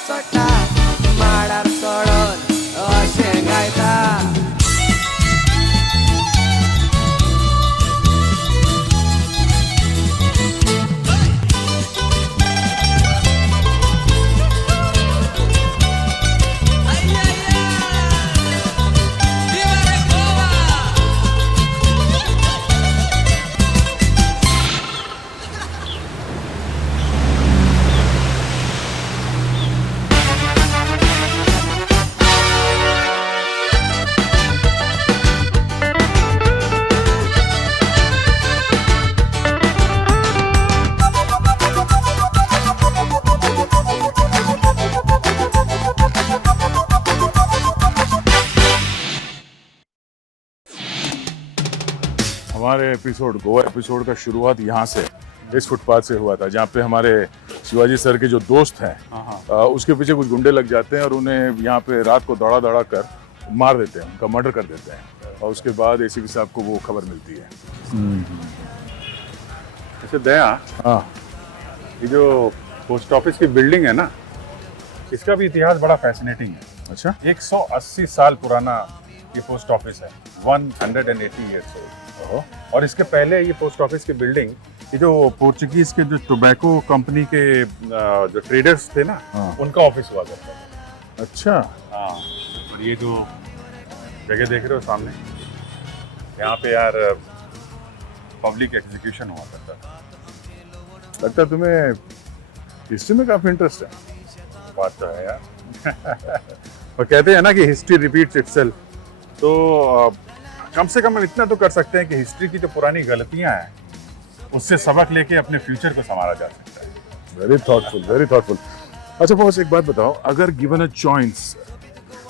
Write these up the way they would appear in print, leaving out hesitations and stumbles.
चोटा माडार चढोन अशें गायता हमारे एपिसोड गोवा एपिसोड का शुरुआत यहाँ से इस फुटपाथ से हुआ था, जहाँ पे हमारे शिवाजी सर के जो दोस्त हैं उसके पीछे कुछ गुंडे लग जाते हैं और उन्हें यहाँ पे रात को दौड़ा दौड़ा कर मार देते हैं, उनका मर्डर कर देते हैं और उसके बाद एसीपी साहब को वो खबर मिलती है। अच्छा दया, हाँ, ये जो पोस्ट ऑफिस की बिल्डिंग है ना, इसका भी इतिहास बड़ा फैसिनेटिंग है। अच्छा, 180 साल पुराना ये पोस्ट ऑफिस है, 180 ईयर्स ओल्ड। और इसके पहले ये पोस्ट ऑफिस की बिल्डिंग, ये जो पोर्चुगीज के जो टोबैको कंपनी के जो ट्रेडर्स थे ना, उनका ऑफिस हुआ करता था। अच्छा, हाँ, और ये जो जगह देख रहे हो सामने, यहाँ पे यार पब्लिक एग्जीक्यूशन हुआ करता था। लगता है तुम्हें हिस्ट्री में काफी इंटरेस्ट है। बात तो है यार। और कहते हैं ना कि हिस्ट्री रिपीट्स इटसेल्फ, तो कम से कम हम इतना तो कर सकते हैं कि हिस्ट्री की जो पुरानी गलतियां हैं उससे सबक लेके अपने फ्यूचर को संवारा जा सकता है। Very thoughtful, very thoughtful. अच्छा बॉस, एक बात बताओ, अगर गिवन अ चॉइस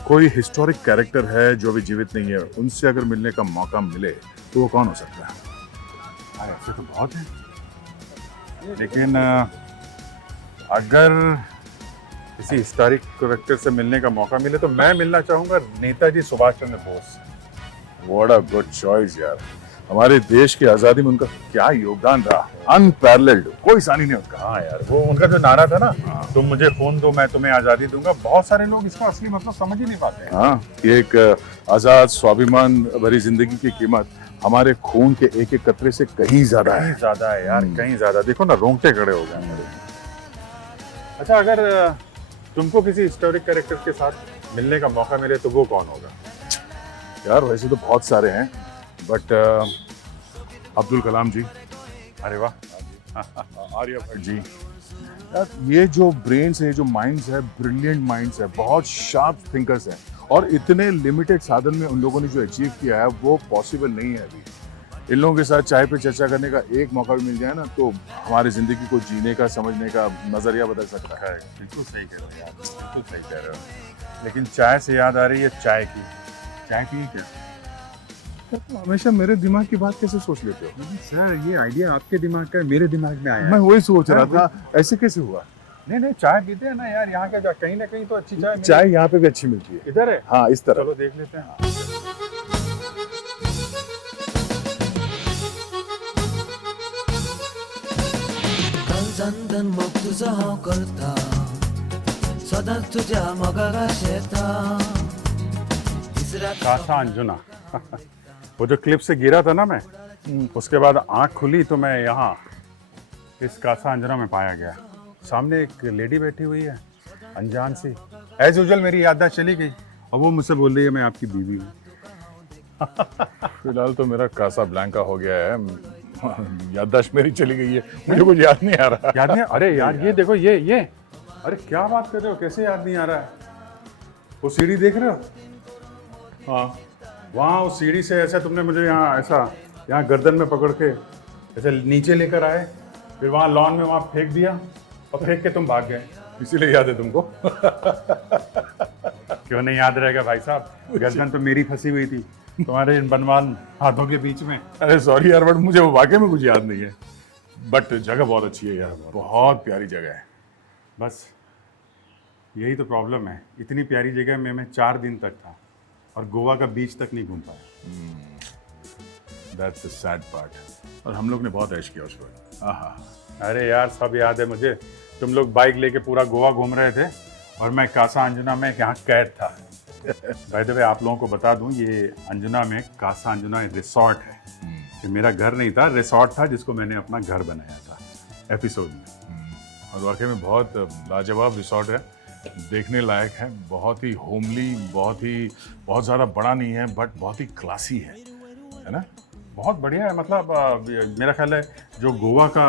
कोई हिस्टोरिक कैरेक्टर है जो अभी जीवित नहीं है, उनसे अगर मिलने का मौका मिले तो वो कौन हो सकता है? हाँ, ऐसे तो बहुत है, लेकिन अगर किसी हिस्टोरिक कैरेक्टर से मिलने का मौका मिले तो मैं मिलना चाहूंगा Netaji Subhash Chandra Bose. What a good choice यार। हमारे देश की आजादी में उनका क्या योगदान रहा, अनपैरेलल्ड, कोई सानी नहीं उनका। हाँ यार, वो उनका जो नारा था ना, तुम मुझे खून दो मैं तुम्हें आजादी दूंगा, बहुत सारे लोग इसका असली मतलब समझ ही नहीं पाते हैं। हाँ, ये एक आजाद स्वाभिमान भरी जिंदगी की कीमत हमारे खून के एक एक कतरे से कहीं ज्यादा है। कहीं ज्यादा है यार, कहीं ज्यादा। देखो ना, रोंगटे खड़े हो गए मेरे। अच्छा, अगर तुमको किसी हिस्टोरिक कैरेक्टर के साथ मिलने का मौका मिले तो वो कौन होगा? यार वैसे तो बहुत सारे हैं, बट अब्दुल कलाम जी। अरे वाह। आर्यभट्ट जी। यार ये जो ब्रेन्स है, जो माइंड्स है, ब्रिलियंट माइंड्स है, बहुत शार्प थिंकर्स हैं और इतने लिमिटेड साधन में उन लोगों ने जो अचीव किया है वो पॉसिबल नहीं है अभी। इन लोगों के साथ चाय पे चर्चा करने का एक मौका भी मिल जाए ना, तो हमारी जिंदगी को जीने का, समझने का नजरिया बदल सकता है। बिल्कुल सही कह रहे हो यार, बिल्कुल सही कह रहे हो। लेकिन चाय से याद आ रही है चाय की। चाय पी क्या? हमेशा मेरे दिमाग की बात कैसे सोच लेते हो? सर, ये आइडिया आपके दिमाग का मेरे दिमाग में आया मैं है। वही सोच रहा था, ऐसे कैसे हुआ? नहीं, चाय पीते हैं ना यार, यहाँ का कहीं ना कहीं तो अच्छी चाय चाय यहाँ पे भी अच्छी मिलती है। इधर है? हाँ, इस तरह। चलो देख लेते हैं। चंदन मग तुझं हांव करता सदांच तुझ्या मोगाक येता कासा अंजुना। वो जो क्लिप से गिरा था ना मैं, उसके बाद आंख खुली तो मैं यहाँ इस कासा अंजुना में पाया गया। सामने एक लेडी बैठी हुई है, अनजान सी। एज यूजुअल मेरी याददाश्त चली गई और वो मुझसे बोल रही है मैं आपकी बीवी हूँ। फिलहाल तो मेरा कासा ब्लैंका हो गया है, याददाश्त मेरी चली गई है, मुझे कुछ याद नहीं आ रहा। याद नहीं? अरे यार ये देखो, ये अरे क्या बात कर रहे हो, कैसे याद नहीं आ रहा है? वो सीढ़ी देख रहे हो? हाँ, वहाँ उस सीढ़ी से ऐसा तुमने मुझे यहाँ गर्दन में पकड़ के ऐसे नीचे लेकर आए, फिर वहाँ लॉन में वहाँ फेंक दिया और फेंक के तुम भाग गए। इसीलिए याद है तुमको? क्यों नहीं याद रहेगा भाई साहब, गर्दन तो मेरी फंसी हुई थी तुम्हारे इन बनवान हाथों के बीच में। अरे सॉरी यार, बट मुझे वो वाकई में कुछ याद नहीं है। बट जगह बहुत अच्छी है यार, बहुत प्यारी जगह है। बस यही तो प्रॉब्लम है, इतनी प्यारी जगह में मैं 4 दिन तक था और गोवा का बीच तक नहीं घूम पाया। That's the sad part. और हम लोग ने बहुत ऐश किया उस पर। अरे यार सब याद है मुझे, तुम लोग बाइक लेके पूरा गोवा घूम रहे थे और मैं कासा अंजुना में यहाँ कैद था। बाय द वे आप लोगों को बता दूं, ये अंजुना में कासा अंजुना रिसोर्ट है। ये मेरा घर नहीं था, रिसोर्ट था जिसको मैंने अपना घर बनाया था एपिसोड में। और वाकई में बहुत लाजवाब रिसॉर्ट है, देखने लायक है, बहुत ही होमली, बहुत ज़्यादा बड़ा नहीं है बट बहुत ही क्लासी है ना। बहुत बढ़िया है, मतलब मेरा ख्याल है जो गोवा का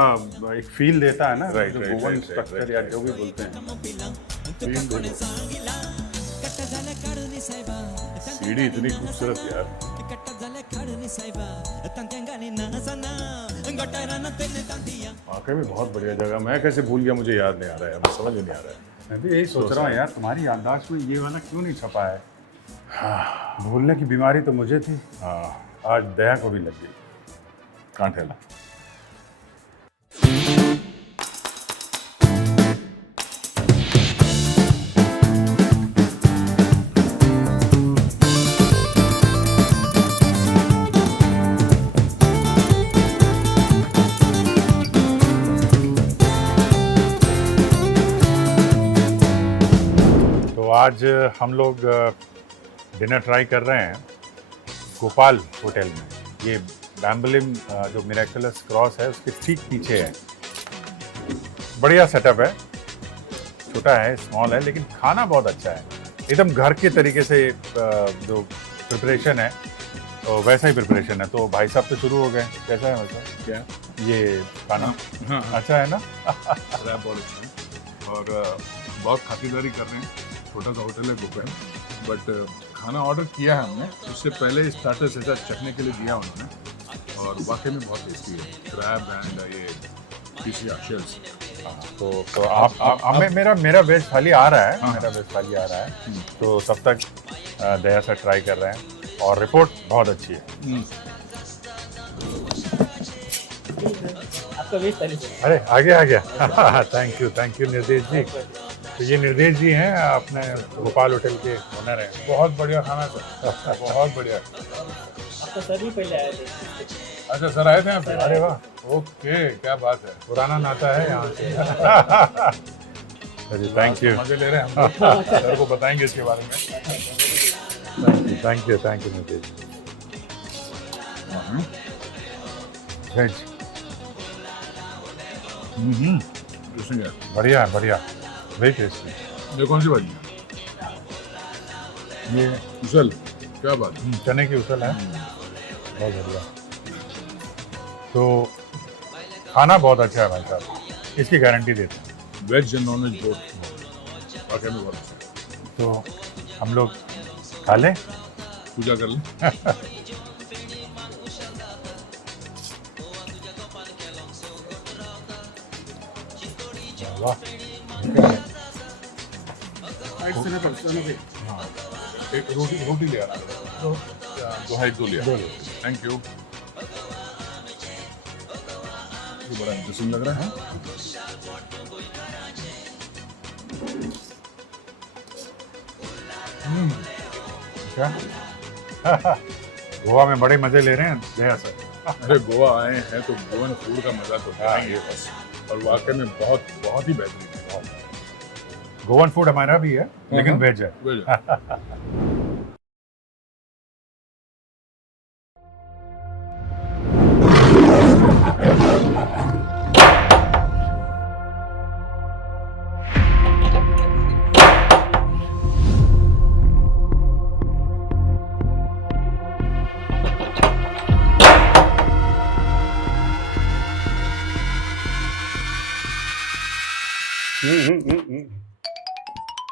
एक फील देता है ना, Right, जो right, Goan right, structure right, या right. जो भी बोलते हैं। सीढ़ी इतनी खूबसूरत यार। वाकई में बहुत बढ़िया जगह, मैं कैसे भूल गया, मुझे याद नहीं आ रहा है, अब समझ में नहीं आ रहा है। मैं भी यही सोच रहा हूँ यार, तुम्हारी याददाश्त में ये वाला क्यों नहीं छपा है। भूलने की बीमारी तो मुझे थी, आज दया को भी लग गई। कांट है ना। तो आज हम लोग डिनर ट्राई कर रहे हैं गोपाल होटल में। ये बैम्बलिम जो मिरेकलस क्रॉस है उसके ठीक पीछे है। बढ़िया सेटअप है, छोटा है, स्मॉल है, लेकिन खाना बहुत अच्छा है। एकदम घर के तरीके से जो प्रिपरेशन है तो वैसा ही प्रिपरेशन है। तो भाई साहब तो शुरू हो गए, कैसा है भाई साहब? क्या ये खाना हाँ, अच्छा है ना? रैप बहुत अच्छा है और बहुत खातिरदारी कर रहे हैं। छोटा सा होटल है गोपाल, बट खाना ऑर्डर किया है हमने, उससे पहले स्टार्टर्स ऐसा चखने के लिए दिया उन्होंने और वाकई में बहुत टेस्टी है। क्रैब एंड ये फिश या शेल्स। तो आप मेरा वेज थाली आ रहा है, मेरा वेज थाली आ रहा है। तो तब तक दया से ट्राई कर रहे हैं और रिपोर्ट बहुत अच्छी है। आपका वेज थाली से अरे आ गया थैंक यू निर्देश जी। तो ये निर्देश जी हैं, अपने गोपाल होटल के ओनर हैं। बहुत बढ़िया खाना सर, बहुत बढ़िया। आपका सर भी पहले आए थे। अच्छा सर आए थे यहाँ पे? अरे वाह, ओके, क्या बात है। पुराना नाता है यहाँ से। अरे थैंक यू मजे ले रहे हैं हम। सर को बताएंगे इसके बारे में। थैंक यू निर्देश जी। वेज Interesting है। बढ़िया वेरी टेस्टी। ये कौन सी भाजी है? ये उसल, क्या बात है। चने की उसल है, बहुत बढ़िया। तो खाना बहुत अच्छा है भाई साहब, इसकी गारंटी देते हैं। Veg and non veg both वाकई में बहुत अच्छा है। तो हम लोग खा लें? पूजा कर लें। वाह, एक रोटी ले आना। दो है, दो लिया। Thank you. ये बड़ा इंटरेस्टिंग लग रहा है। क्या? गोवा में बड़े मजे ले रहे हैं दया सर। अरे गोवा आए हैं तो गोवन फूड का मजा तो उठाएंगे बस, और वाकई में बहुत ही बेहतरीन है। गोवन फूड हमारा भी है, लेकिन वेज है। वेज।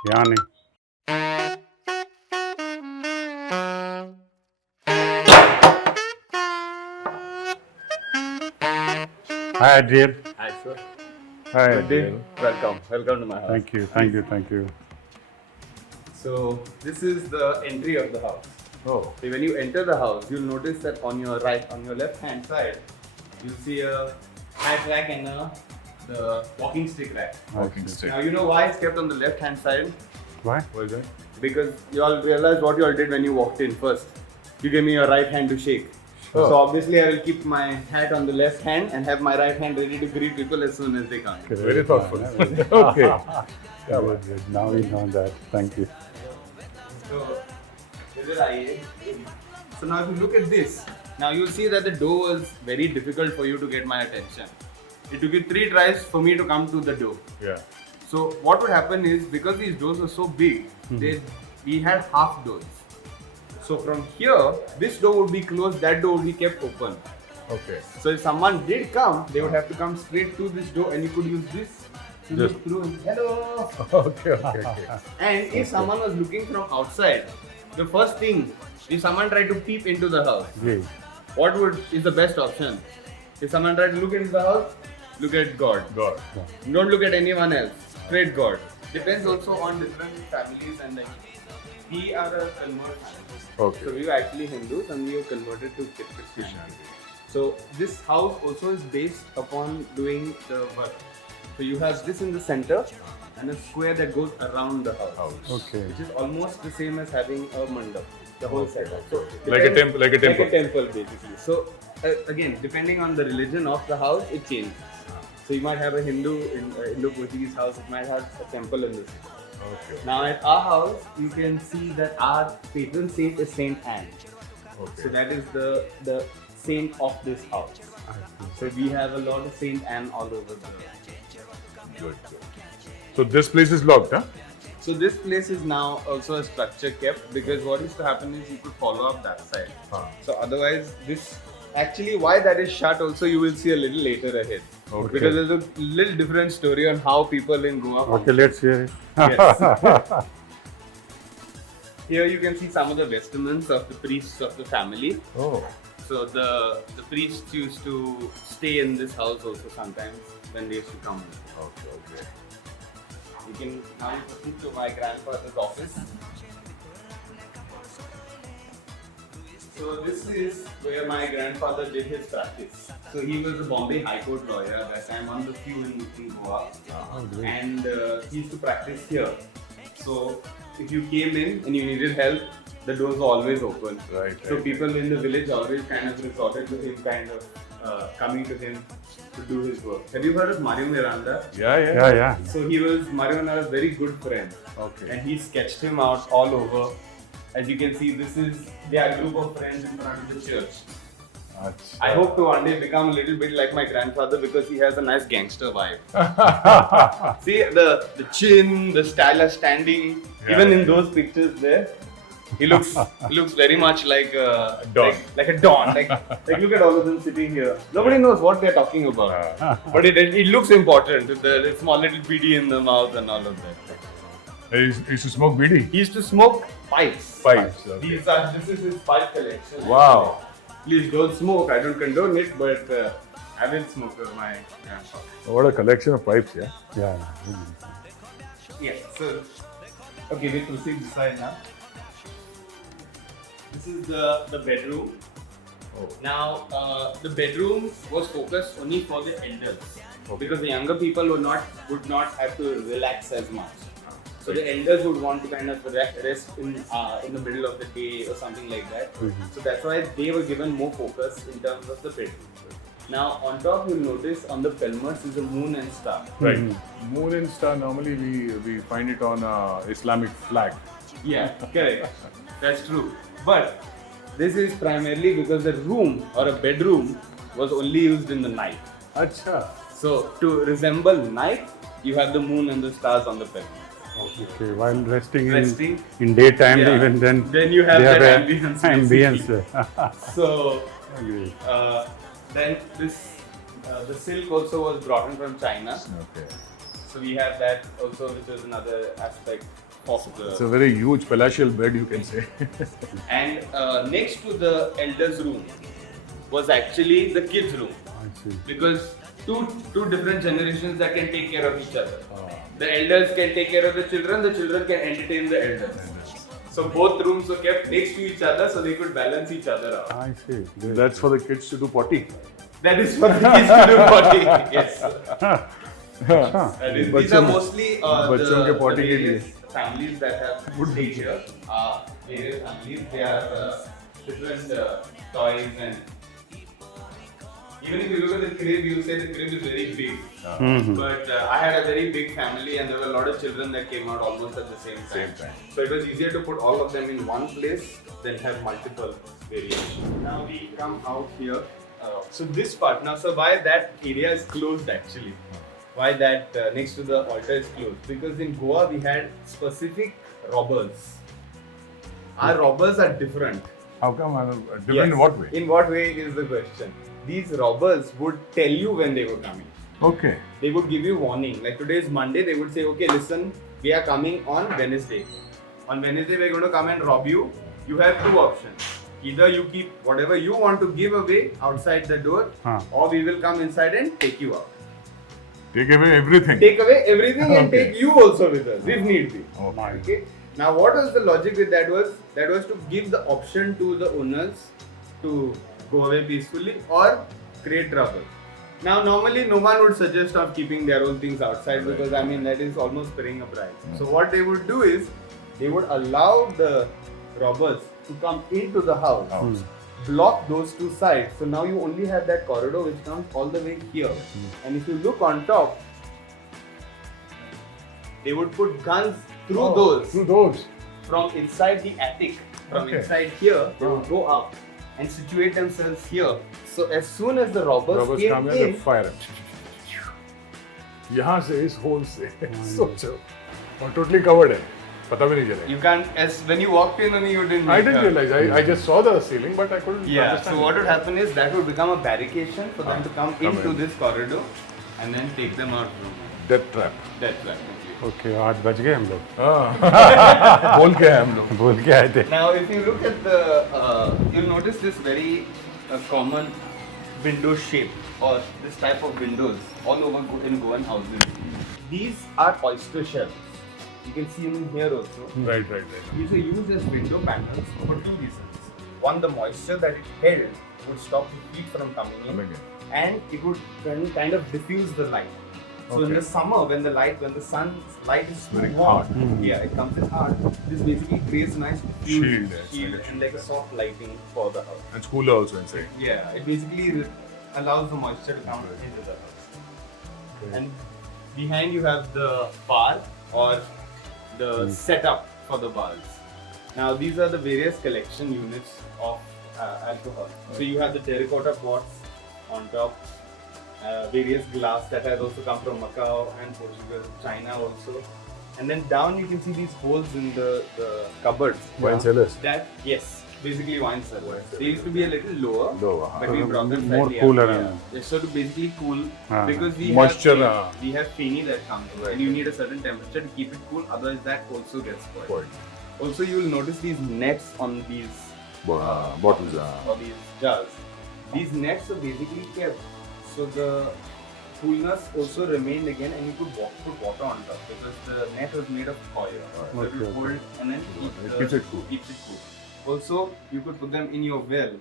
यहाँ नहीं। Hi Adriel. Hi, sir. Hi Good day. Adriel. Welcome to my house. Thank you. So this is the entry of the house. Oh, So when you enter the house, you'll notice that on your left hand side, you'll see a hat rack and the walking stick rack. Walking stick. Now you know why it's kept on the left hand side? why? What is that? Because you all realized what you all did when you walked in first. You gave me your right hand to shake. So obviously I will keep my hat on the left hand and have my right hand ready to greet people as soon as they come. Very thoughtful. Okay. Good, good. Now we know that. Thank you. So, इधर आइए. So now if you look at this, now you'll see that the door was very difficult for you to get my attention. It took you 3 tries for me to come to the door. Yeah. So what would happen is, because these doors were so big, we had half doors. So from here, this door would be closed, that door would be kept open. Okay. So if someone did come, they would have to come straight to this door, and you could use this to look through. Hello. Okay. And if someone was looking from outside, the first thing, if someone tried to peep into the house, Yeah. what is the best option? If someone tried to look into the house, look at God. God. Don't look at anyone else. Straight God. Depends also on different families, and like we are a convert family. Okay. So we were actually Hindus and we were converted to Christianity. So this house also is based upon doing the work. So you have this in the center and a square that goes around the house. Okay. Which is almost the same as having a mandap, the whole setup. So Like a temple. Like a temple basically. So again, depending on the religion of the house, it changes. So you might have a Hindu-Portuguese house, it might have a temple in this. Okay. Now at our house, you can see that our patron saint is Saint Anne. Okay. So that is the saint of this house. So we have a lot of Saint Anne all over the Good. So this place is locked, huh? So this place is now also a structure kept, because what used to happen is you could follow up that side. So otherwise this, actually why that is shut also you will see a little later ahead. Okay. Because there's a little different story on how people in Goa. Okay, let's hear it. Yes. Here you can see some of the vestments of the priests of the family. Oh. So the priests used to stay in this house also sometimes when they used to come. Okay. You can now proceed to my grandfather's office. So this is where my grandfather did his practice. So he was a Bombay High Court lawyer at that time, one of the few in Goa. And he used to practice here. So if you came in and you needed help, the doors were always open. Right. So people in the village always kind of resorted to him, kind of coming to him to do his work. Have you heard of Mario Miranda? Yeah. So Mario and I was very good friends. Okay. And he sketched him out all over. As you can see, this is their group of friends in front of the church. I hope to one day become a little bit like my grandfather, because he has a nice gangster vibe. See the chin, the style of standing, even in those pictures there, he looks very much like a Don. like a don. Like look at all of them sitting here. Nobody knows what they're talking about, but it looks important. The small little beady in the mouth and all of that. He used to smoke BD. He used to smoke pipes. Pipes. Okay. This is his pipe collection. Wow. Please don't smoke. I don't condone it, but I will smoke my grandfather. What a collection of pipes, yeah. Yeah. Yes. So, okay, we proceed this side now. This is the bedroom. Oh. Now, the bedroom was focused only for the elders, because the younger people would not have to relax as much. So the elders would want to kind of rest in the middle of the day or something like that. So that's why they were given more focus in terms of the bedroom. Now on top you'll notice on the pelmets is a moon and star. Right. Moon and star, normally we find it on Islamic flag. Yeah, correct. That's true. But this is primarily because the room or a bedroom was only used in the night. Acha. So to resemble night, you have the moon and the stars on the pelmet. Okay, while resting Resting. in daytime, Yeah. even then You have they that a ambience. ambience. So Agree. then this the silk also was brought in from China. Okay. So we have that also, which is another aspect of It's the. a very huge palatial bed, you can say. And next to the elders' room was actually the kids' room, I see. because two different generations that can take care of each other. The elders can take care of the children can entertain the elders. So both rooms were kept next to each other so they could balance each other out. I see. Good. That's for the kids to do potty. That is for the kids to do potty. Yes. That is, these are mostly बच्चों के potty के लिए. various families that have stayed here. Various families, they are different toys and Even if you look at the crib, you'll say the crib is very big. Mm-hmm. But I had a very big family and there were a lot of children that came out almost at the same time. So it was easier to put all of them in one place than have multiple variations. Now we come out here. So this part, now so why that area is closed actually? Why that next to the altar is closed? Because in Goa we had specific robbers. Our robbers are different. How come? Different Yes. in what way? In what way is the question? These robbers would tell you when they were coming. Okay. They would give you warning. Like today is Monday, they would say, okay, listen, we are coming on Wednesday. On Wednesday, we're going to come and rob you. You have two options. Either you keep whatever you want to give away outside the door, or we will come inside and take you out. Take away everything. Take away everything and Okay. take you also with us if need be. Oh my. Okay. Now, what was the logic with that was? That was to give the option to the owners to go away peacefully or create trouble. Now, normally no one would suggest of keeping their own things outside because I mean that is almost paying a price. So what they would do is they would allow the robbers to come into the house, block those two sides. So now you only have that corridor which comes all the way here. And if you look on top, they would put guns through those Through those. from inside the attic. From Okay. inside here, they would go up and situate themselves here. So as soon as the robbers, came come in, and fire. यहाँ से इस whole से सोचो और totally covered है पता भी नहीं चलेगा. you can't. As when you walked in, only you didn't. I make didn't a- realize. I just saw the ceiling, but I couldn't Yeah. understand. So what would happen is that would become a barricade for them to come into in. this corridor and then take them out from Death trap. that way. Okay, आज बच गए हम लोग. बोल के हैं हम लोग. बोल के आए थे. Now, if you look at the, you'll notice this very common window shape or this type of windows all over in Goan houses. These are oyster shells. You can see them here also. Right. These are used as window panels for two reasons. One, the moisture that it held would stop the heat from coming in, Coming and it would kind of diffuse the light. So in Okay. the summer, when the sun's light is too Very warm, hard. yeah, it comes in hard. This basically creates nice diffuse Shield, it's shield like a and like a soft lighting for the house. And it's cooler also inside. Yeah, it basically allows the moisture to come into the house. And behind you have the bar or the setup for the bars. Now these are the various collection units of alcohol. So you have the terracotta pots on top, various glass that has also come from Macau and Portugal, China also. And then down you can see these holes in the cupboards. Wine cellars. That, yes, basically wine cellars. They used to be a little lower, Lower, but we brought them more slightly cooler up. and- Yeah. So to basically cool, because we Moisture, have we have Feni that comes, and you need a certain temperature to keep it cool. Otherwise, that also gets spoiled. Also, you will notice these nets on these Bottles. or these jars. These nets are basically kept so the coolness also remained again, and you could put water on top because the net was made of coir. So it will hold and then Keeps it cool. Keeps it cool. Also, you could put them in your well,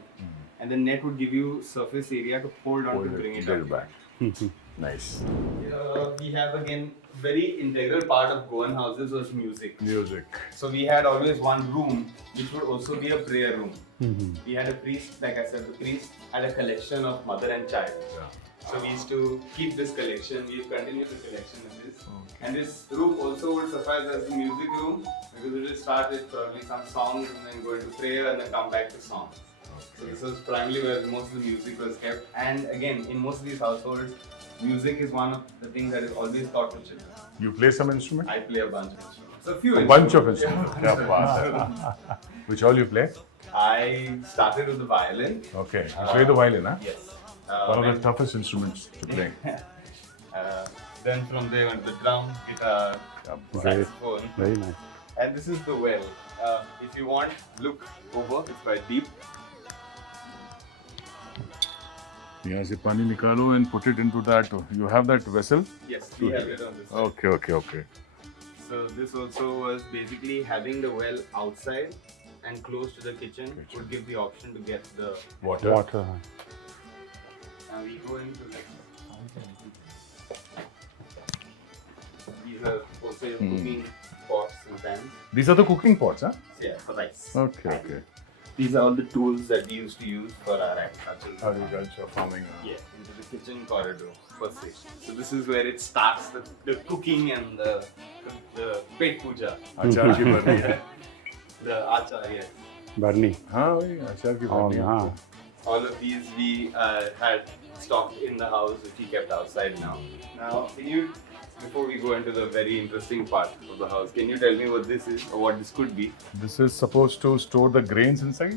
and the net would give you surface area to hold on to bring it up. back. Nice. We have again very integral part of Goan houses was music. Music. So we had always one room which would also be a prayer room. We had a priest, like I said, the priest had a collection of mother and child. So we used to keep this collection. We've continued the collection of this. And this room also would suffice as the music room because it will start with probably some songs and then go into prayer and then come back to songs. So this was primarily where most of the music was kept. And again, in most of these households, music is one of the things that is always taught to children. You play some instrument? I play a bunch of instruments. So few A bunch of instruments. Yeah, Kya baat hai. Which all you play? I started with the violin. Okay. You play the violin, huh? Yes. One of Then- the toughest instruments to play. Then from there went the drum, guitar, saxophone. Very nice. And this is the well. If you want, look over. It's quite deep. यहाँ से पानी निकालो and put it into that. You have that vessel? Yes, we have it on this side. Okay. So this also was basically having the well outside and close to the kitchen would give the option to get the. Water. Water. Now we go into the. These are also your cooking pots and pans. These are the cooking pots, huh? Yeah, for rice. Okay. these are all the tools that we used to use for our Agriculture, farming. Yeah, into the kitchen corridor per se. So this is where it starts, the cooking and the pet puja, अचार की बर्नी है. the achar, yes. बर्नी हाँ भाई अचार की और बर्नी. हाँ All of these we had stocked in the house, which we kept outside now. Now, can you, before we go into the very interesting part of the house, can you tell me what this is or what this could be? This is supposed to store the grains inside.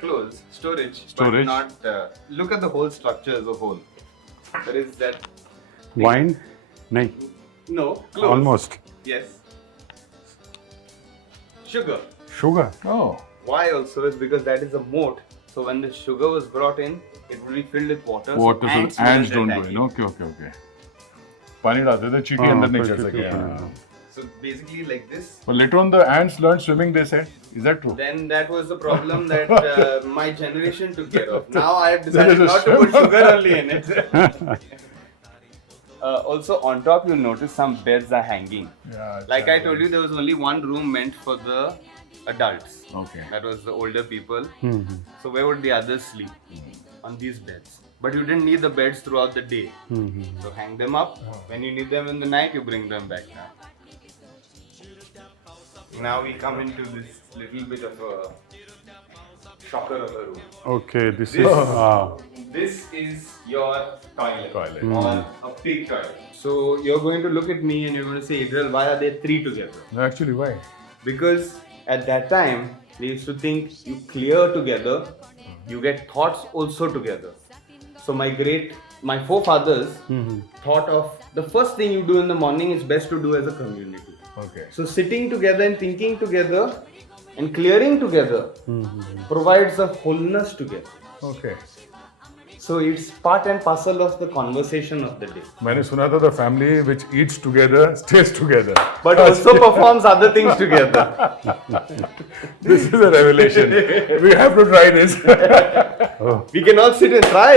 Clothes, storage, Storage. but not. Look at the whole structure as a whole. There is that. Wine नहीं No, clothes. Almost Yes. Sugar. Sugar Oh. Why also is because that is a moat. So when the sugar was brought in, it will be filled with water. Water so ants ants will don't attack go it. in. Okay, okay, okay. पानी डालते थे चींटी अंदर नहीं चढ़ सके. हाँ. So basically like this. But later on the ants learned swimming. They said, is that true? Then that was the problem that my generation took care of. Now I have decided There is a not to put sugar only in it. Also on top you'll notice some beds are hanging. Yeah. Like I told you, there was only one room meant for the adults. Okay. That was the older people. So where would the others sleep? On these beds. But you didn't need the beds throughout the day. So hang them up. When you need them in the night, you bring them back down. Now we come into this little bit of a shocker of a room. Okay this This- is This is your toilet. Toilet. Or a big toilet. So you're going to look at me and you're going to say, Adriel, why are there three together? No, actually, why? Because at that time, they used to think you clear together, you get thoughts also together. So my forefathers thought of the first thing you do in the morning is best to do as a community. Okay. So sitting together and thinking together and clearing together provides a wholeness together. Okay. So it's part and parcel of the conversation of the day. मैंने सुना था the family which eats together stays together. But also performs other things together. This is a revelation. We have to try this. We can all sit and try.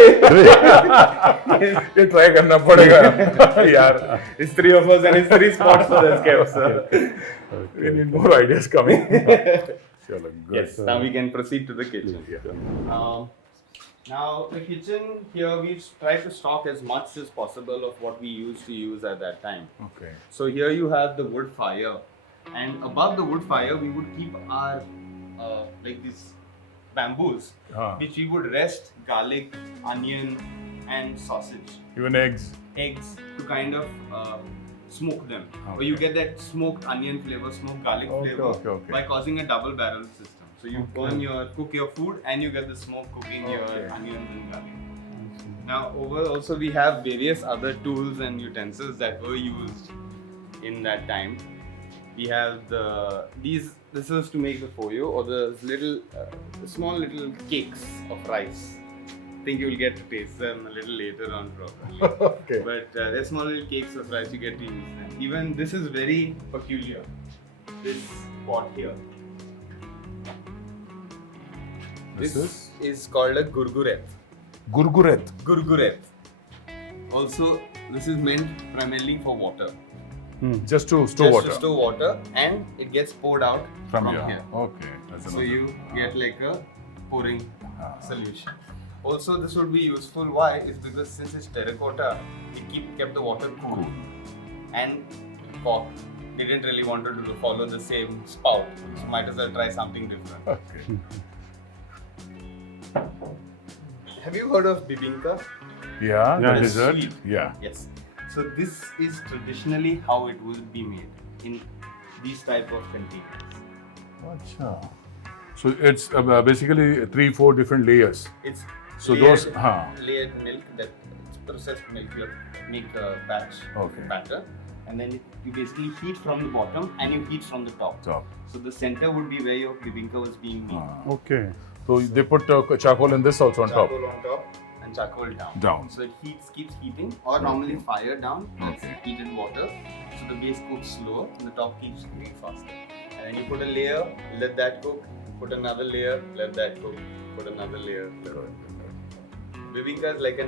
ये try करना पड़ेगा यार. It's three of us and it's three spots for the scabs. We need more ideas coming. चलो good. Yes, now we can proceed to the kitchen. Now the kitchen here we've tried to stock as much as possible of what we used to use at that time. Okay. So here you have the wood fire, and above the wood fire we would keep our like these bamboos, which we would rest garlic, onion, and sausage, Even eggs. eggs to kind of smoke them. Or you get that smoked onion flavor, smoked garlic flavor by causing a double barrel system. So you burn cook your food and you get the smoke cooking your onions and garlic. Now over also we have various other tools and utensils that were used in that time. We have this is to make the foyo or the little small little cakes of rice. I think you'll get to taste them a little later on probably. Okay. But they're small little cakes of rice, you get to use them. Even this is very peculiar. This pot here. This is called a gurguret. Gurguret. Gurguret. Also, this is meant primarily for water. Just to store Just water. to store water, and it gets poured out From here. here. Okay. That's So another- you get like a pouring solution. Also, this would be useful. Why? Is because since it's terracotta, it kept the water cool. And cork. They didn't really want to follow the same spout, so might as well try something different. Okay. Have you heard of bibinka? Yeah, the Yeah, it's dessert. sweet. Yeah. Yes. So this is traditionally how it will be made in these type of containers. Acha. So it's basically 3-4 different layers. It's So layered, those, layered milk that it's processed milk. You make a batch Okay. batter, and then you basically heat from the bottom and you heat from the top. Top. So the center would be where your bibinka was being made. Okay So they put charcoal in this also on top. Charcoal on top and charcoal down. Down. So it keeps heating, or normally fire down. That's Okay. heated water. So the base cooks slower, and the top keeps cooking faster. And then you put a layer, let that cook. Put another layer, let that cook. Put another layer. Bibinka is like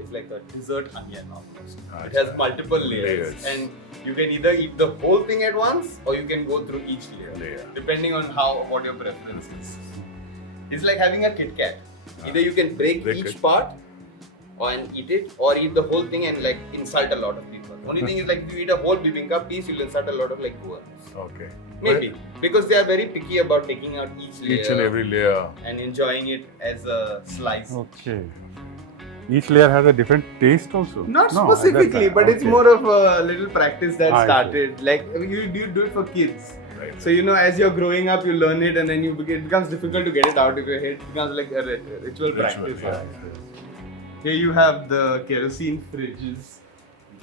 it's like a dessert onion almost. It has multiple layers, and you can either eat the whole thing at once, or you can go through each layer. Depending on what your preference is. It's like having a Kit Kat. Either you can break Break each it. part and eat it, or eat the whole thing and like insult a lot of people. Only thing is like if you eat a whole bibinka piece, you'll insult a lot of like Goans. Okay. Maybe because they are very picky about taking out each layer Each and every layer. and enjoying it as a slice. Okay. Each layer has a different taste also. Not No, specifically, that's- but it's okay. more of a little practice that I see. started. Like you do it for kids. Right. So you know, as you're growing up, you learn it, and then it becomes difficult to get it out of your head. It becomes like a ritual practice. yeah. Here you have the kerosene fridges.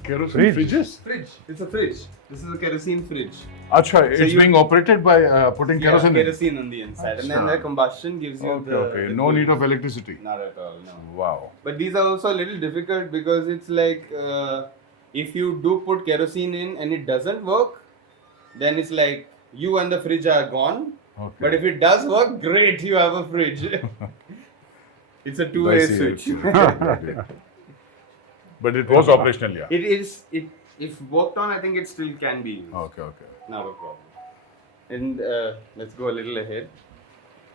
Kerosene Fridge. fridges? Fridge. It's a fridge. This is a kerosene fridge. Acha, it's you- being operated by putting kerosene in. kerosene on the inside, and then the combustion gives you Okay, the. okay. the No cool- need of electricity. Not at all. No. Wow. But these are also a little difficult because it's like if you do put kerosene in and it doesn't work, then it's like you and the fridge are gone. Okay. But if it does work, great, you have a fridge. It's a two-way I see, switch. I see. But it was operational, yeah. It is. If worked on, I think it still can be used. Okay, okay. Not a problem. And let's go a little ahead.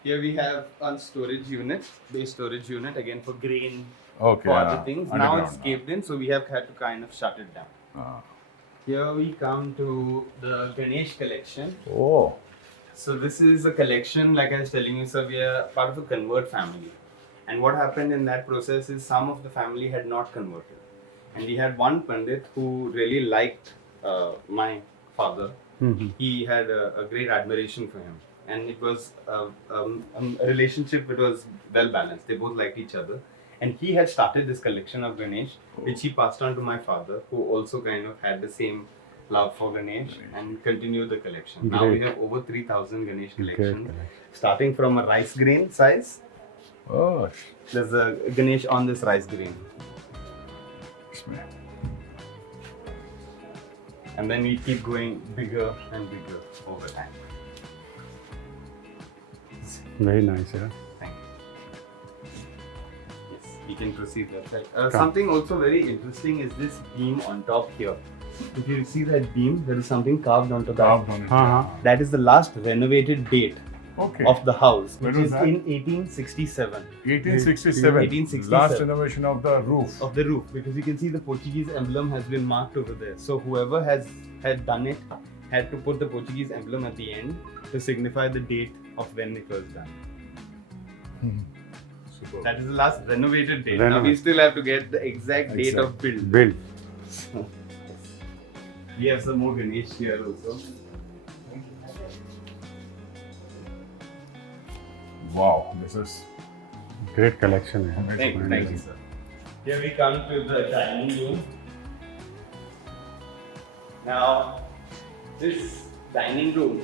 Here we have a storage unit, base storage unit again for grain, Okay. for other things. Now Underground it's caved in, so we have had to kind of shut it down. Ah. Here we come to the Ganesh collection. Oh. So this is a collection, like I was telling you, sir, we are part of a convert family. And what happened in that process is some of the family had not converted. And we had one Pandit who really liked my father. Mhm. He had a great admiration for him. And it was a relationship that was well balanced. They both liked each other. And he had started this collection of Ganesh, which he passed on to my father, who also kind of had the same love for Ganesh and continued the collection. Now we Great. have over 3,000 Ganesh Great collections, collection. starting from a rice grain size. Oh. There's a Ganesh on this rice grain. इसमें. And then we keep going bigger and bigger over time. Very nice, yeah. Thank you. Yes, we can proceed that side. Something also very interesting is this beam on top here. If you see that beam, there is something carved onto that. Carved on it. Uh-huh. That is the last renovated date Okay. of the house, When which was is that? in 1867 1867. 1867. Last renovation of the roof. of the roof, because you can see the Portuguese emblem has been marked over there. So whoever had done it had to put the Portuguese emblem at the end to signify the date of when it was done. Super. That is the last renovated date. Now we Renovated. still have to get the exact date of build. Built. We have some more Ganesh here also. Wow. This is Great collection. Yeah. Thank you, sir. Here we come to the dining room. Now, this dining room,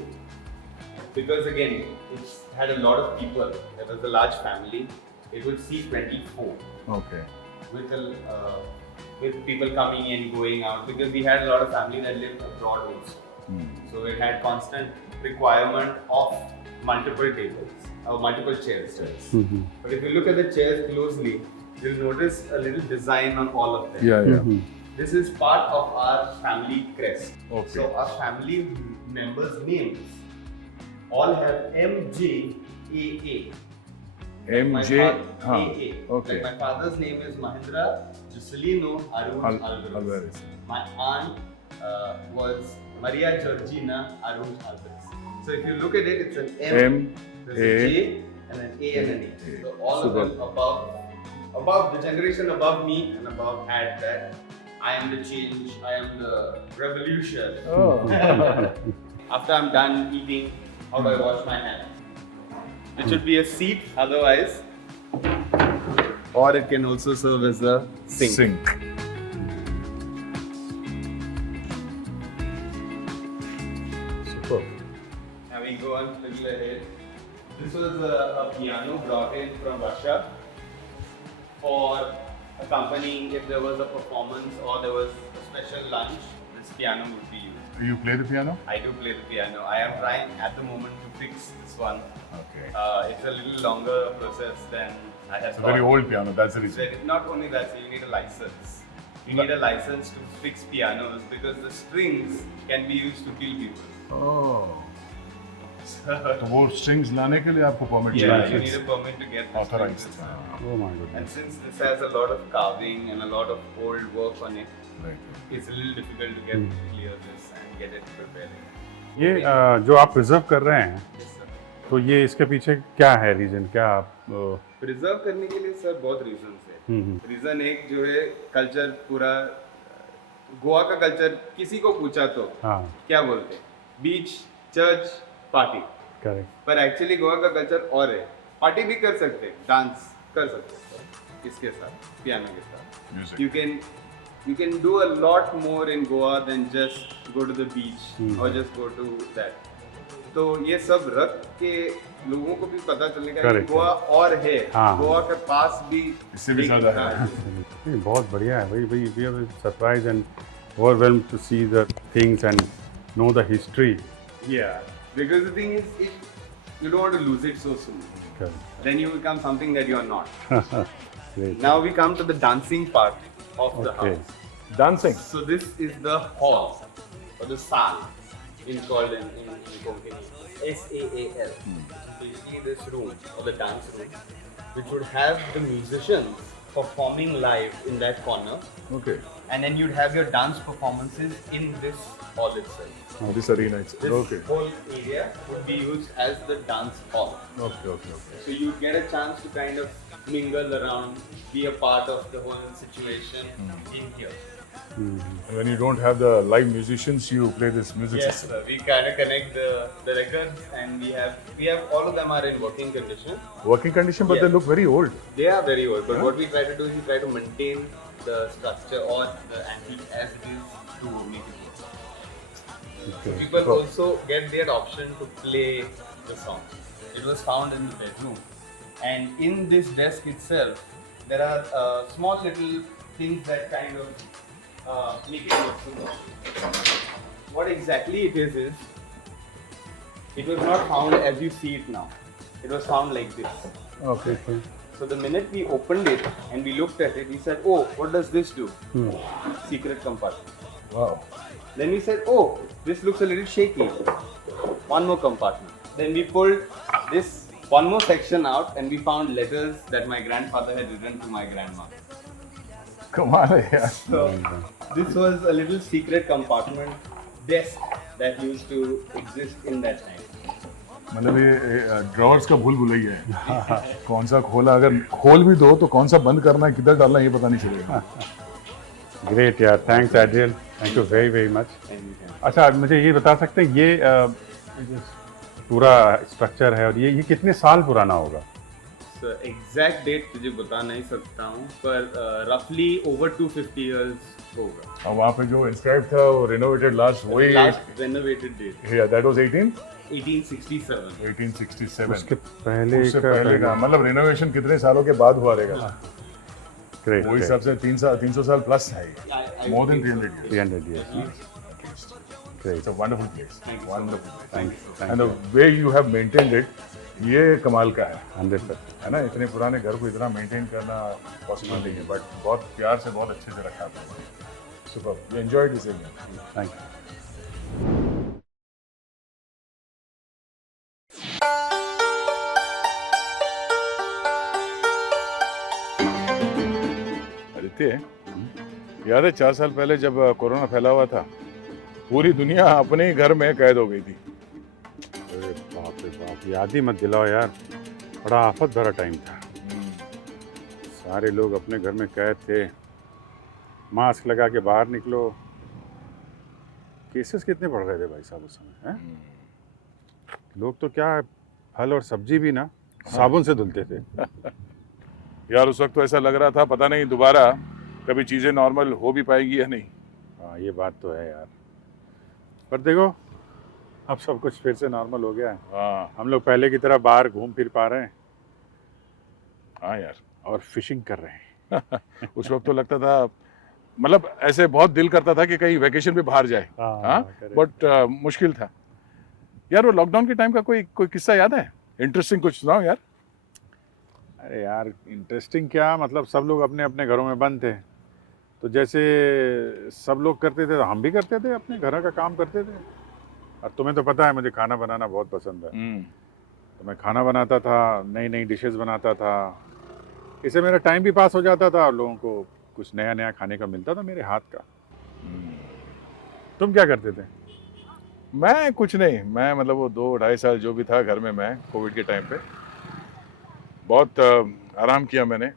because again, it's had a lot of people. There was a large family. It would seat 24 okay. with people coming in, going out, because we had a lot of family that lived abroad also. So it had constant requirement of multiple tables or multiple chairs. Mhm. But if you look at the chairs closely, you'll notice a little design on all of them. Yeah, yeah. Mhm. This is part of our family crest. Okay. So our family members' names all have MJAA. MJ. Huh. AA. Okay. Like my father's name is Mahindra Juscelino Arun Alvarez. Alvarez. My aunt was Maria Georgina Arun Alvarez. So if you look at it, it's an M, there's a A, J, and an A and an A. A. So all Super. of them above the generation above me and above had that. I am the change, I am the revolution. Oh. After I'm done eating, how do I wash my hands? It should be a seat otherwise, or it can also serve as a sink. Super. Now we go on a little ahead. This was a piano brought in from Russia for accompanying if there was a performance or there was a special lunch. This piano would be used. You play the piano? I do play the piano. I am trying at the moment to fix this one. Okay. It's a little longer process than I had It's a thought. very old piano, that's the reason. Not only that, so you need a license. You need a license to fix pianos because the strings can be used to kill people. Oh. तो वो strings लाने के लिए आपको permit Yeah, चाहिए you need a permit to get this Authorized. thing. Oh my goodness. And since this has a lot of carving and a lot of old work on it, Right. it's a little difficult to get clear this and get it prepared. ये जो आप preserve कर रहे हैं, Yes, sir. तो ये इसके पीछे क्या है रीजन, क्या आप प्रिजर्व करने के लिए सर बहुत रीजंस है. रीजन एक जो है कल्चर पूरा गोवा का कल्चर किसी को पूछा तो हाँ क्या बोलते हैं, बीच, चर्च, पार्टी. करेक्ट पर एक्चुअली गोवा का कल्चर और है. पार्टी भी कर सकते हैं, डांस कर सकते हैं इसके साथ, पियानो के साथ. Music. You can do a lot more in Goa than just go to the beach or just go to that. तो ये सब रख के लोगों को भी पता चलेगा कि Correct. गोवा और है. हाँ. गोवा के पास भी इससे भी एक- ज़्यादा है. हाँ. नहीं, बहुत बढ़िया है भाई भाई we are surprise and overwhelmed to see the things and know the history. Yeah, because the thing is, you don't want to lose it so soon. Then you become something that you are not. Great. Now we come to the dancing part of the Okay. house. Dancing. So this is the hall or the saal, in called in Konkani, SAAL. Basically this room or the dance room, which would have the musicians performing live in that corner, Okay. and then you'd have your dance performances in this hall itself. This arena. This Okay. whole area would be used as the dance hall. Okay. Okay. Okay. So you get a chance to kind of mingle around, be a part of the whole situation in here. And when you don't have the live musicians, you play this music Yes, system. sir. We kind of connect the records, and we have all of them are in working condition. Working condition, but they Yeah. look very old. They are very old, but what we try to do is we try to maintain the structure or the antique as it is to make it work. So people also get their option to play the song. It was found in the bedroom, and in this desk itself, there are small little things that kind of make it look so. What exactly it is it was not found as you see it now. It was found like this. Okay. So the minute we opened it and we looked at it, we said, "Oh, what does this do?" Secret compartment. Wow. Then we said, "Oh, this looks a little shaky." One more compartment. Then we pulled this one more section out, and we found letters that my grandfather had written to my grandma. कमाल है यार. So this was a little secret compartment desk that used to exist in that time. मतलब ये drawers का भूल भुलैया है. कौन सा खोला, अगर खोल भी दो तो कौन सा बंद करना है, किधर डालना है, ये पता नहीं चलेगा. ग्रेट यार, thanks Adriel, thank you very very much. And अच्छा मुझे ये बता सकते हैं ये पूरा स्ट्रक्चर है और ये कितने साल पुराना होगा? so exact date तुझे बता नहीं सकता हूँ, पर roughly over 250 years होगा. और वहाँ पे जो इंस्क्राइब था वो रिनोवेटेड लास्ट वही. Last renovated date Yeah, that was 1867. 1867. उसके पहले उससे पहले का मतलब रिनोवेशन कितने सालों के बाद हुआ रहेगा. ग्रेट वो हिसाब से 300 साल प्लस है. I More than think 300 years. 300 years. Great. It's a wonderful place. Thank you. Wonderful place. Thanks. And the way you have maintained it, ये कमाल का है. 100%. है ना, इतने पुराने घर को इतना मेंटेन करना पॉसिबल नहीं है, बट बहुत प्यार से बहुत अच्छे से रखा आपने. Super. You enjoyed this again. Thank you. Aditya, याद है 4 साल पहले जब कोरोना फैला हुआ था, पूरी दुनिया अपने ही घर में कैद हो गई थी. अरे बाप रे बाप, याद ही मत दिलाओ यार, बड़ा आफत भरा टाइम था. सारे लोग अपने घर में कैद थे, मास्क लगा के बाहर निकलो. केसेस कितने बढ़ रहे थे भाई साहब उस समय, हैं? लोग तो क्या फल और सब्जी भी ना साबुन से धुलते थे. यार उस वक्त तो ऐसा लग रहा था पता नहीं दोबारा कभी चीज़ें नॉर्मल हो भी पाएगी या नहीं. हाँ ये बात तो है यार, पर देखो अब सब कुछ फिर से नॉर्मल हो गया है. हाँ हम लोग पहले की तरह बाहर घूम फिर पा रहे हैं हाँ यार. और फिशिंग कर रहे हैं. उस वक्त तो लगता था, मतलब ऐसे बहुत दिल करता था कि कहीं वैकेशन पे बाहर जाए. हाँ, हाँ correct. बट मुश्किल था यार. वो लॉकडाउन के टाइम का कोई किस्सा याद है इंटरेस्टिंग? कुछ सुनाओ यार. अरे यार इंटरेस्टिंग क्या, मतलब सब लोग अपने अपने घरों में बंद थे, तो जैसे सब लोग करते थे तो हम भी करते थे, अपने घर का काम करते थे. और तुम्हें तो पता है मुझे खाना बनाना बहुत पसंद है। तो मैं खाना बनाता था, नई नई डिशेस बनाता था, इससे मेरा टाइम भी पास हो जाता था और लोगों को कुछ नया नया खाने का मिलता था मेरे हाथ का। तुम क्या करते थे? मैं कुछ नहीं, मैं मतलब वो 2-2.5 साल जो भी था घर में, मैं कोविड के टाइम पे बहुत आराम किया मैंने।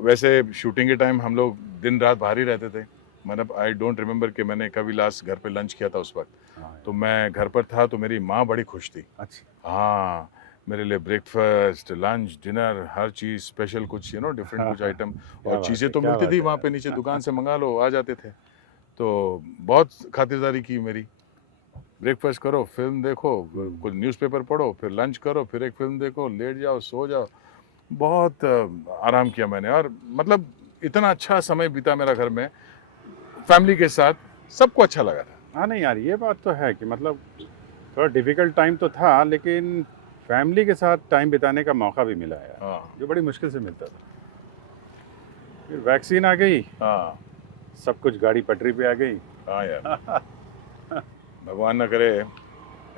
वैसे शूटिंग के टाइम हम लोग दिन रात बाहर ही रहते थे, मतलब आई डोंट रिमेम्बर कि मैंने कभी लास्ट घर पे लंच किया था उस वक्त। तो मैं घर पर था तो मेरी माँ बड़ी खुश थी। अच्छा। हाँ, मेरे लिए ब्रेकफास्ट, लंच, डिनर, हर चीज़ स्पेशल, कुछ डिफरेंट कुछ आइटम, और चीज़ें तो मिलती थी वहाँ पे नीचे दुकान से मंगा लो, आ जाते थे। तो बहुत खातिरदारी की मेरी। ब्रेकफास्ट करो, फिल्म देखो, कुछ न्यूज़पेपर पढ़ो, फिर लंच करो, फिर एक फिल्म देखो, लेट जाओ, सो जाओ। बहुत आराम किया मैंने, और मतलब इतना अच्छा समय बीता मेरा घर में फैमिली के साथ, सबको अच्छा लगा था। हाँ नहीं यार, ये बात तो है कि मतलब थोड़ा डिफिकल्ट टाइम तो था, लेकिन फैमिली के साथ टाइम बिताने का मौका भी मिला है, हाँ जो बड़ी मुश्किल से मिलता था। फिर वैक्सीन आ गई, हाँ सब कुछ गाड़ी पटरी पे आ गई। हाँ यार, भगवान न करे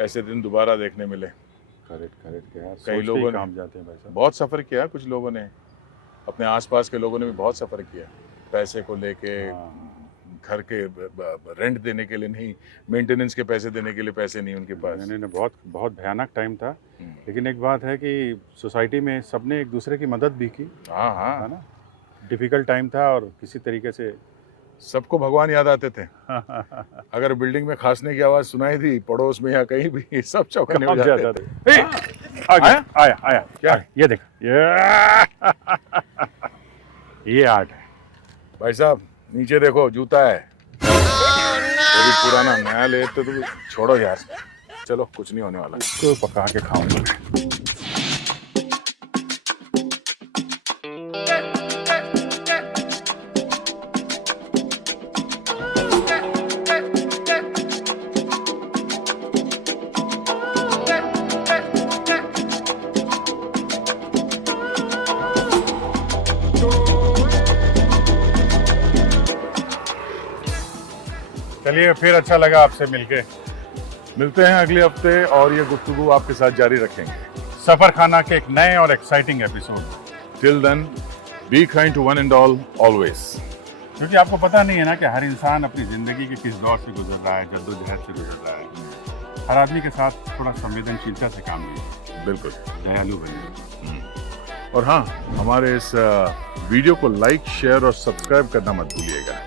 ऐसे दिन दोबारा देखने मिले। करेक्ट यार, कई लोगों ने काम जाते हैं भाई साहब। बहुत सफ़र किया, कुछ लोगों ने, अपने आसपास के लोगों ने भी बहुत सफ़र किया, पैसे को लेके, घर के रेंट देने के लिए नहीं, मेंटेनेंस के पैसे देने के लिए पैसे नहीं उनके पास। नहीं, बहुत बहुत भयानक टाइम था, लेकिन एक बात है कि सोसाइटी में सबने एक दूसरे की मदद भी की, हाँ हाँ, है ना। डिफिकल्ट टाइम था और किसी तरीके से सबको भगवान याद आते थे। अगर बिल्डिंग में खांसने की आवाज़ सुनाई दी पड़ोस में या कहीं भी, सब चौकन्ने हो जाते थे। हे, आया क्या? ये देख, ये आर्ट है भाई साहब, नीचे देखो, जूता है। वो भी पुराना, नया ले तो छोड़ो यार, चलो कुछ नहीं होने वाला। इसको पका के खाऊंगा। चलिए, फिर अच्छा लगा आपसे मिलके। मिलते हैं अगले हफ्ते और ये गुफ्तगू आपके साथ जारी रखेंगे। सफर खाना के एक नए और exciting episode. Till then, be kind to one and all always. क्योंकि आपको पता नहीं है ना कि हर इंसान अपनी ज़िंदगी के किस दौर से गुजर रहा है, जद्दोजहद से गुजर रहा है। हर आदमी के साथ थोड़ा संवेदनशीलता से काम लीजिए, बिल्कुल, दयालु बनिए। और हाँ, हमारे इस वीडियो को लाइक, शेयर और सब्सक्राइब करना मत भूलिएगा।